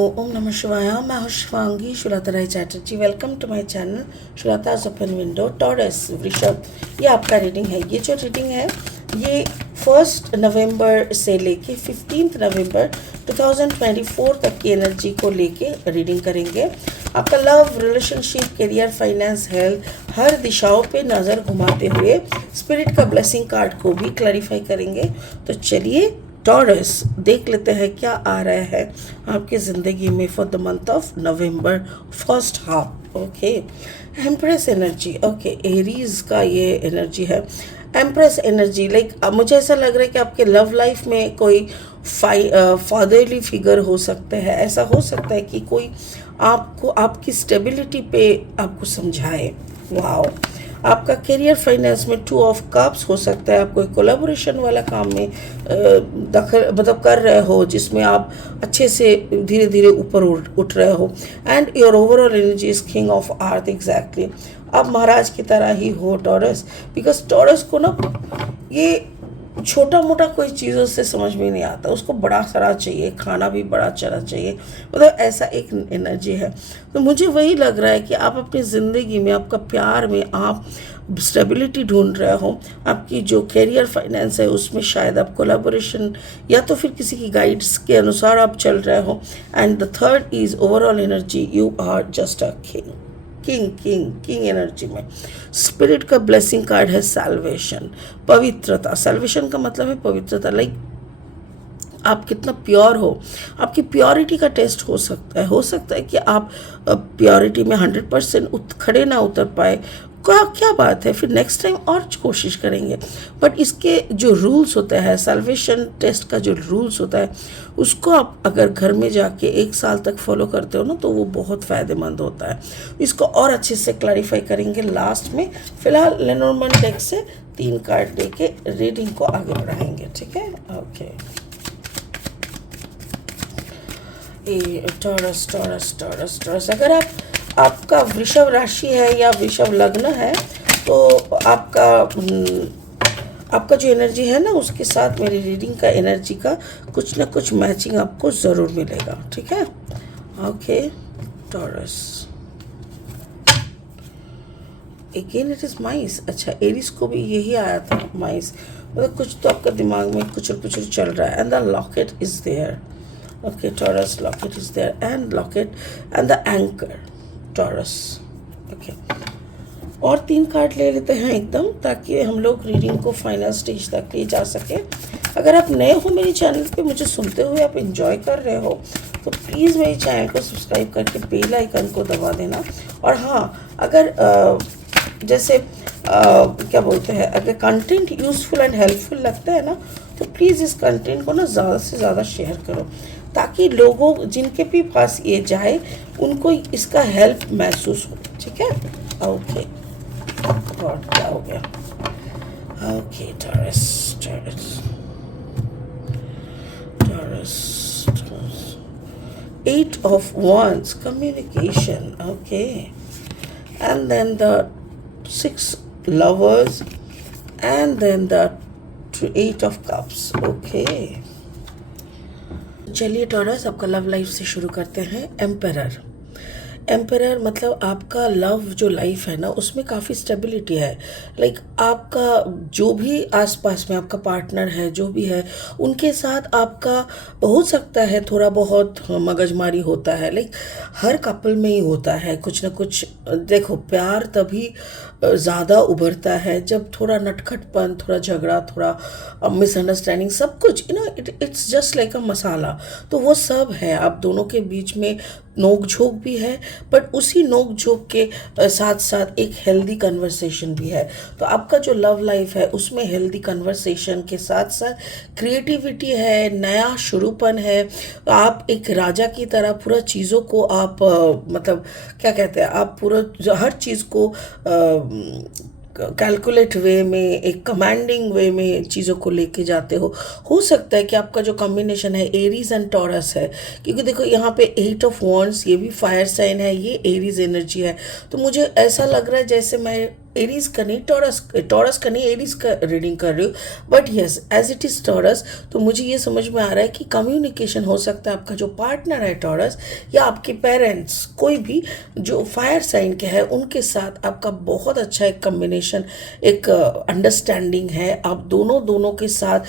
ओम नमः शिवाय। मैं हूँ Shivangi Srilata Rai Chatterjee. Welcome to my channel Srilata's open window. Taurus वृषभ, ये आपका रीडिंग है। ये जो रीडिंग है ये 1 नवंबर से लेके 15 नवंबर 2024 तक की एनर्जी को लेके रीडिंग करेंगे। आपका love, relationship, career, finance, health, हर दिशाओं पे नज़र घुमाते हुए स्पिरिट का ब्लेसिंग कार्ड को भी क्लैरिफाई करेंगे। तो चलिए टॉरस देख लेते हैं क्या आ रहा है आपकी ज़िंदगी में for the month of November first half. Okay, empress energy. Okay, Aries का ये एनर्जी है। एम्प्रेस एनर्जी लाइक मुझे ऐसा लग रहा है कि आपके लव लाइफ में कोई फादरली फिगर हो सकते हैं। ऐसा हो सकता है कि कोई आपको आपकी स्टेबिलिटी पे आपको समझाए। वाओ, आपका करियर फाइनेंस में 2 ऑफ कप्स हो सकता है। आप कोई कोलैबोरेशन वाला काम में दखल मतलब कर रहे हो जिसमें आप अच्छे से धीरे धीरे ऊपर उठ रहे हो। And your overall energy is king of earth. Exactly, आप महाराज की तरह ही हो टॉरस। बिकॉज टॉरस को ना ये छोटा मोटा कोई चीज़ों से समझ में नहीं आता, उसको बड़ा सारा चाहिए, खाना भी बड़ा चला चाहिए, मतलब ऐसा एक एनर्जी है। तो मुझे वही लग रहा है कि आप अपनी ज़िंदगी में, आपका प्यार में आप स्टेबिलिटी ढूंढ रहे हो। आपकी जो करियर फाइनेंस है उसमें शायद आप कोलैबोरेशन या तो फिर किसी की गाइड्स के अनुसार आप चल रहे हो। And the third is overall energy, you are just a king. King energy में स्पिरिट का ब्लेसिंग कार्ड है सैल्वेशन, पवित्रता। सैल्वेशन का मतलब है पवित्रता। लाइक आप कितना प्योर हो, आपकी प्योरिटी का टेस्ट हो सकता है कि आप प्योरिटी में 100% खड़े ना उतर पाए। क्या बात है, फिर नेक्स्ट टाइम और कोशिश करेंगे। बट इसके जो रूल्स होते हैं, सैल्वेशन टेस्ट का जो रूल्स होता है, उसको आप अगर घर में जाके 1 साल तक फॉलो करते हो ना तो वो बहुत फ़ायदेमंद होता है। इसको और अच्छे से क्लैरिफाई करेंगे लास्ट में। फिलहाल लेनोर्मन डेक से 3 कार्ड लेके रीडिंग को आगे बढ़ाएंगे, ठीक है। Okay, taurus taurus taurus taurus, अगर आपका वृषभ राशि है या वृषभ लग्न है तो आपका जो एनर्जी है ना उसके साथ मेरी रीडिंग का एनर्जी का कुछ ना कुछ मैचिंग आपको ज़रूर मिलेगा, ठीक है। Okay Taurus, again it is mice. अच्छा, एरीज को भी यही आया था, माइस। मतलब कुछ तो आपका दिमाग में कुछ चल रहा है। And the locket is there. Okay Taurus, locket is there and locket and the anchor Taurus. Okay, और 3 कार्ड ले लेते हैं एकदम, ताकि हम लोग रीडिंग को फाइनल स्टेज तक ले जा सके। अगर आप नए हो मेरे चैनल पे, मुझे सुनते हुए आप एंजॉय कर रहे हो तो प्लीज़ मेरे चैनल को सब्सक्राइब करके बेल आइकन को दबा देना। और हाँ, अगर जैसे क्या बोलते हैं, अगर कंटेंट यूज़फुल एंड हेल्पफुल लगता है ना तो प्लीज़ इस कंटेंट को ना ज़्यादा से ज़्यादा शेयर करो, ताकि लोगों जिनके भी पास ये जाए उनको इसका हेल्प महसूस हो, ठीक है। ओके, और क्या हो गया। Okay taurus taurus taurus, 8 of Wands, communication. Okay, and then the 6 lovers, and then the 8 of cups. Okay, चलिए टॉरस, आपका लव लाइफ से शुरू करते हैं। एम्परर मतलब आपका लव जो लाइफ है ना उसमें काफ़ी स्टेबिलिटी है। लाइक आपका जो भी आसपास में आपका पार्टनर है, जो भी है, उनके साथ आपका हो सकता है थोड़ा बहुत मगजमारी होता है। लाइक हर कपल में ही होता है कुछ ना कुछ। देखो, प्यार तभी ज़्यादा उभरता है जब थोड़ा नटखटपन, थोड़ा झगड़ा, थोड़ा मिसअंडरस्टैंडिंग, सब कुछ इट्स जस्ट लाइक अ मसाला। तो वो सब है आप दोनों के बीच में, नोक झोंक भी है, बट उसी नोक झोंक के साथ साथ एक हेल्दी कन्वर्सेशन भी है। तो आपका जो लव लाइफ है उसमें हेल्दी कन्वर्सेशन के साथ साथ क्रिएटिविटी है, नया शुरूपन है। आप एक राजा की तरह पूरा चीज़ों को आप मतलब क्या कहते हैं, आप पूरा हर चीज़ को कैलकुलेट वे में, एक कमांडिंग वे में चीज़ों को लेके जाते हो सकता है कि आपका जो कॉम्बिनेशन है एरीज एंड टॉरस है, क्योंकि देखो यहाँ पे 8 of Wands, ये भी फायर साइन है, ये एरीज एनर्जी है। तो मुझे ऐसा लग रहा है जैसे मैं एरीज का नहीं, टॉरस का नहीं, एरीज का रीडिंग कर रही हूँ। But yes, as it is Taurus, तो मुझे ये समझ में आ रहा है कि कम्युनिकेशन हो सकता है आपका जो पार्टनर है टॉरस, या आपके पेरेंट्स, कोई भी जो फायर साइन के हैं उनके साथ आपका बहुत अच्छा एक कम्बिनेशन, एक अंडरस्टैंडिंग है। आप दोनों के साथ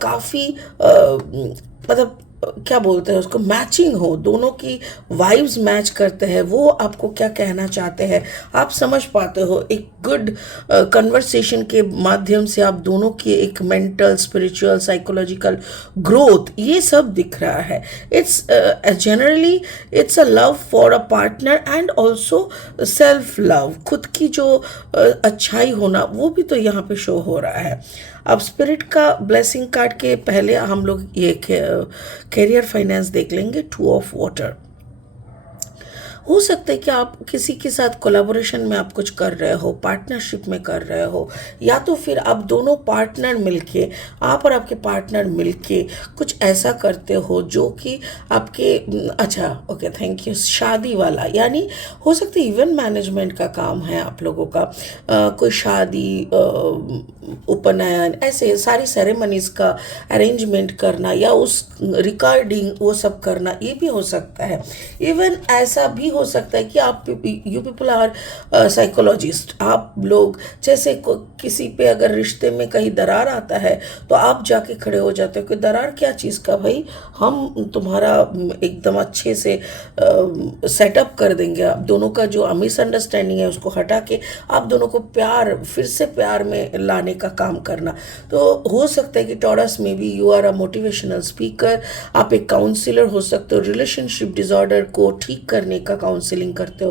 काफ़ी मतलब क्या बोलते हैं उसको, मैचिंग हो, दोनों की वाइब्स मैच करते हैं, वो आपको क्या कहना चाहते हैं आप समझ पाते हो। एक गुड कन्वर्सेशन के माध्यम से आप दोनों की एक मेंटल, स्पिरिचुअल, साइकोलॉजिकल ग्रोथ, ये सब दिख रहा है। It's generally it's a love for a partner and also self love, खुद की जो अच्छाई होना वो भी तो यहाँ पे शो हो रहा है। अब स्पिरिट का ब्लेसिंग कार्ड के पहले हम लोग ये कैरियर फाइनेंस देख लेंगे। 2 ऑफ वाटर, हो सकता है कि आप किसी के साथ कोलैबोरेशन में आप कुछ कर रहे हो, पार्टनरशिप में कर रहे हो, या तो फिर आप दोनों पार्टनर मिलके, आप और आपके पार्टनर मिलके कुछ ऐसा करते हो जो कि आपके अच्छा ओके थैंक यू, शादी वाला, यानी हो सकता है इवेंट मैनेजमेंट का काम है आप लोगों का, कोई शादी, उपनयन, ऐसे सारी सेरेमनीज का अरेंजमेंट करना या उस रिकॉर्डिंग वो सब करना, ये भी हो सकता है। इवन ऐसा भी हो सकता है कि आप यू पीपल आर साइकोलॉजिस्ट, आप लोग जैसे किसी पे अगर रिश्ते में कहीं दरार आता है तो आप जाके खड़े हो जाते हो कि दरार क्या चीज़ का भाई, हम तुम्हारा एकदम अच्छे से सेटअप कर देंगे, आप दोनों का जो मिसअंडरस्टैंडिंग है उसको हटा के आप दोनों को प्यार, फिर से प्यार में लाने का काम करना। तो हो सकता है कि टॉरस में भी you are a motivational speaker, आप एक काउंसलर हो सकते हो, रिलेशनशिप डिसऑर्डर को ठीक करने का काउंसलिंग करते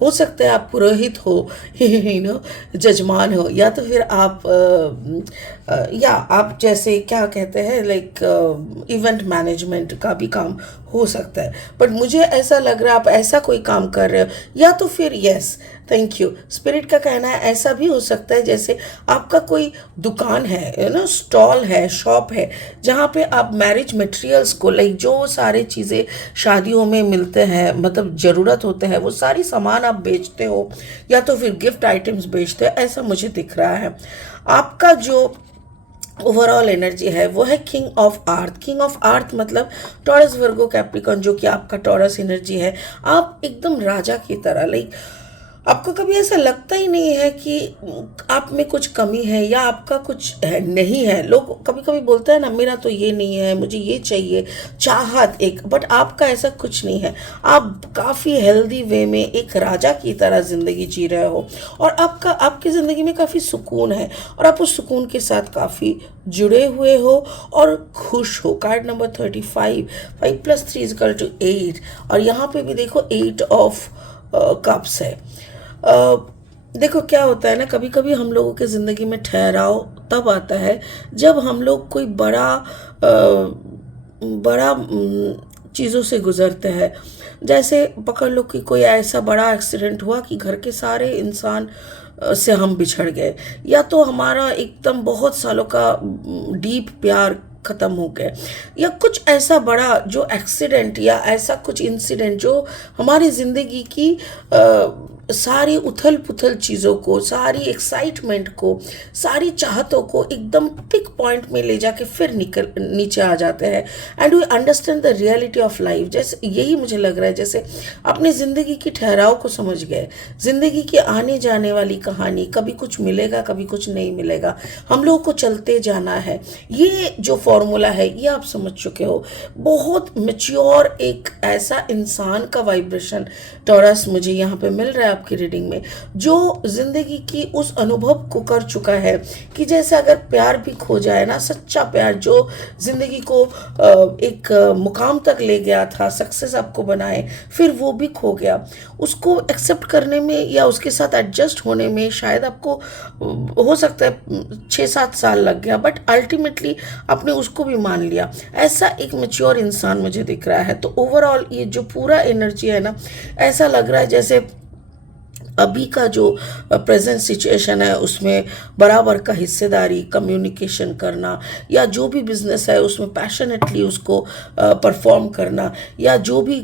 हो सकता है आप पुरोहित हो, यू नो, जजमान हो, या तो फिर आप या आप जैसे क्या कहते हैं लाइक इवेंट मैनेजमेंट का भी काम हो सकता है। बट मुझे ऐसा लग रहा है आप ऐसा कोई काम कर रहे हो, या तो फिर यस थैंक यू, स्पिरिट का कहना है ऐसा भी हो सकता है जैसे आपका कोई दुकान है, यू नो, स्टॉल है, शॉप है, जहाँ पे आप मैरिज मटेरियल्स को, लाइक जो सारे चीज़ें शादियों में मिलते हैं, मतलब ज़रूरत होते हैं, वो सारी सामान आप बेचते हो, या तो फिर गिफ्ट आइटम्स बेचते हो, ऐसा मुझे दिख रहा है। आपका जो ओवरऑल एनर्जी है वो है king of earth. King of earth मतलब टॉरस, वर्गो, कैप्रिकॉर्न, जो कि आपका टॉरस एनर्जी है। आप एकदम राजा की तरह, लाइक आपको कभी ऐसा लगता ही नहीं है कि आप में कुछ कमी है या आपका कुछ है, नहीं है। लोग कभी कभी बोलते हैं ना, मेरा तो ये नहीं है, मुझे ये चाहिए, चाहत एक, बट आपका ऐसा कुछ नहीं है। आप काफ़ी हेल्दी वे में एक राजा की तरह ज़िंदगी जी रहे हो, और आपकी ज़िंदगी में काफ़ी सुकून है, और आप उस सुकून के साथ काफ़ी जुड़े हुए हो और खुश हो। कार्ड नंबर 35, 5 + 3 = 8, और यहाँ पे भी देखो 8 ऑफ कप्स है। देखो क्या होता है ना, कभी कभी हम लोगों के ज़िंदगी में ठहराव तब आता है जब हम लोग कोई बड़ा चीज़ों से गुज़रते हैं। जैसे पकड़ लो कि कोई ऐसा बड़ा एक्सीडेंट हुआ कि घर के सारे इंसान से हम बिछड़ गए, या तो हमारा एकदम बहुत सालों का डीप प्यार ख़त्म हो गया, या कुछ ऐसा बड़ा जो एक्सीडेंट या ऐसा कुछ इंसिडेंट जो हमारी ज़िंदगी की सारी उथल पुथल चीज़ों को, सारी एक्साइटमेंट को, सारी चाहतों को एकदम पिक पॉइंट में ले जाके फिर नीचे आ जाते हैं, and we understand the reality of life. जैसे यही मुझे लग रहा है जैसे अपनी ज़िंदगी की ठहराव को समझ गए, ज़िंदगी की आने जाने वाली कहानी, कभी कुछ मिलेगा कभी कुछ नहीं मिलेगा, हम लोगों को चलते जाना है, ये जो फॉर्मूला है ये आप समझ चुके हो। बहुत मैच्योर एक ऐसा इंसान का वाइब्रेशन टॉरस मुझे यहाँ पे मिल रहा है आपकी रीडिंग में, जो जिंदगी की उस अनुभव को कर चुका है कि जैसे अगर प्यार भी खो जाए ना, सच्चा प्यार जो जिंदगी को एक मुकाम तक ले गया था, सक्सेस आपको बनाए, फिर वो भी खो गया। उसको एक्सेप्ट करने में या उसके साथ एडजस्ट होने में शायद आपको हो सकता है 6-7 साल लग गया, बट अल्टीमेटली आपने उसको भी मान लिया। ऐसा एक मैच्योर इंसान मुझे दिख रहा है। तो ओवरऑल ये जो पूरा एनर्जी है ना, ऐसा लग रहा है जैसे अभी का जो प्रेजेंट सिचुएशन है उसमें बराबर का हिस्सेदारी, कम्युनिकेशन करना, या जो भी बिजनेस है उसमें पैशनेटली उसको परफॉर्म करना, या जो भी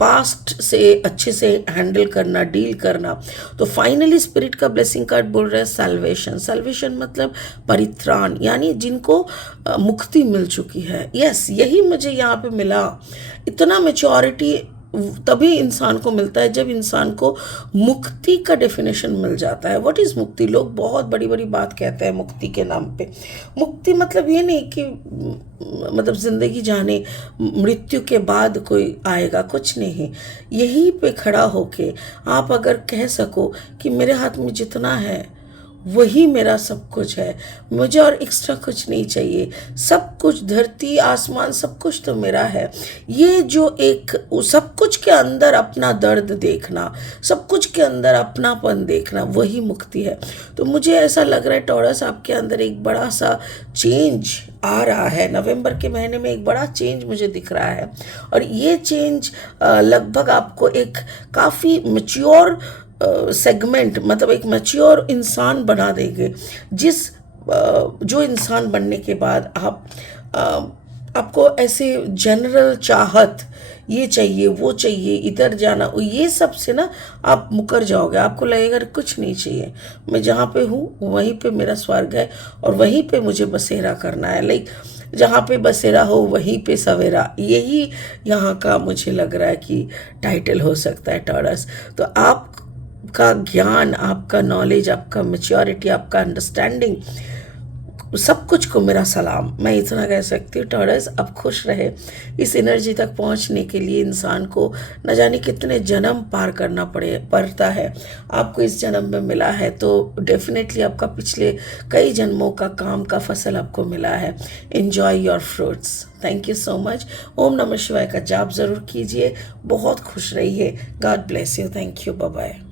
पास्ट से अच्छे से हैंडल करना, डील करना। तो फाइनली स्पिरिट का ब्लेसिंग कार्ड बोल रहा है सैल्वेशन। सैल्वेशन मतलब परित्राण, यानी जिनको मुक्ति मिल चुकी है। यस, यही मुझे यहाँ पे मिला। इतना मैच्योरिटी तभी इंसान को मिलता है जब इंसान को मुक्ति का डेफिनेशन मिल जाता है। व्हाट इज़ मुक्ति? लोग बहुत बड़ी बड़ी बात कहते हैं मुक्ति के नाम पे। मुक्ति मतलब ये नहीं कि मतलब ज़िंदगी जाने, मृत्यु के बाद कोई आएगा, कुछ नहीं। यहीं पे खड़ा होके आप अगर कह सको कि मेरे हाथ में जितना है वही मेरा सब कुछ है, मुझे और एक्स्ट्रा कुछ नहीं चाहिए, सब कुछ, धरती आसमान सब कुछ तो मेरा है। ये जो एक सब कुछ के अंदर अपना दर्द देखना, सब कुछ के अंदर अपनापन देखना, वही मुक्ति है। तो मुझे ऐसा लग रहा है टॉरस, आपके अंदर एक बड़ा सा चेंज आ रहा है। नवंबर के महीने में एक बड़ा चेंज मुझे दिख रहा है, और ये चेंज लगभग आपको एक काफ़ी मैच्योर सेगमेंट, मतलब एक मैच्योर इंसान बना देंगे। जो इंसान बनने के बाद आपको ऐसे जनरल चाहत, ये चाहिए वो चाहिए, इधर जाना, ये सब से ना आप मुकर जाओगे। आपको लगेगा कुछ नहीं चाहिए, मैं जहाँ पे हूँ वहीं पे मेरा स्वर्ग है और वहीं पे मुझे बसेरा करना है। लाइक जहाँ पे बसेरा हो वहीं पे सवेरा, यही यहाँ का मुझे लग रहा है कि टाइटल हो सकता है टॉरस। तो आपका ज्ञान, आपका नॉलेज, आपका मैच्योरिटी, आपका अंडरस्टैंडिंग, सब कुछ को मेरा सलाम। मैं इतना कह सकती हूँ टॉरस, अब खुश रहे। इस एनर्जी तक पहुँचने के लिए इंसान को न जाने कितने जन्म पार करना पड़ता है। आपको इस जन्म में मिला है तो डेफिनेटली आपका पिछले कई जन्मों का काम का फसल आपको मिला है। Enjoy your fruits. Thank you so much. ओम नमः शिवाय का जाप ज़रूर कीजिए। बहुत खुश रहिए। God bless you. Thank you. Bye bye.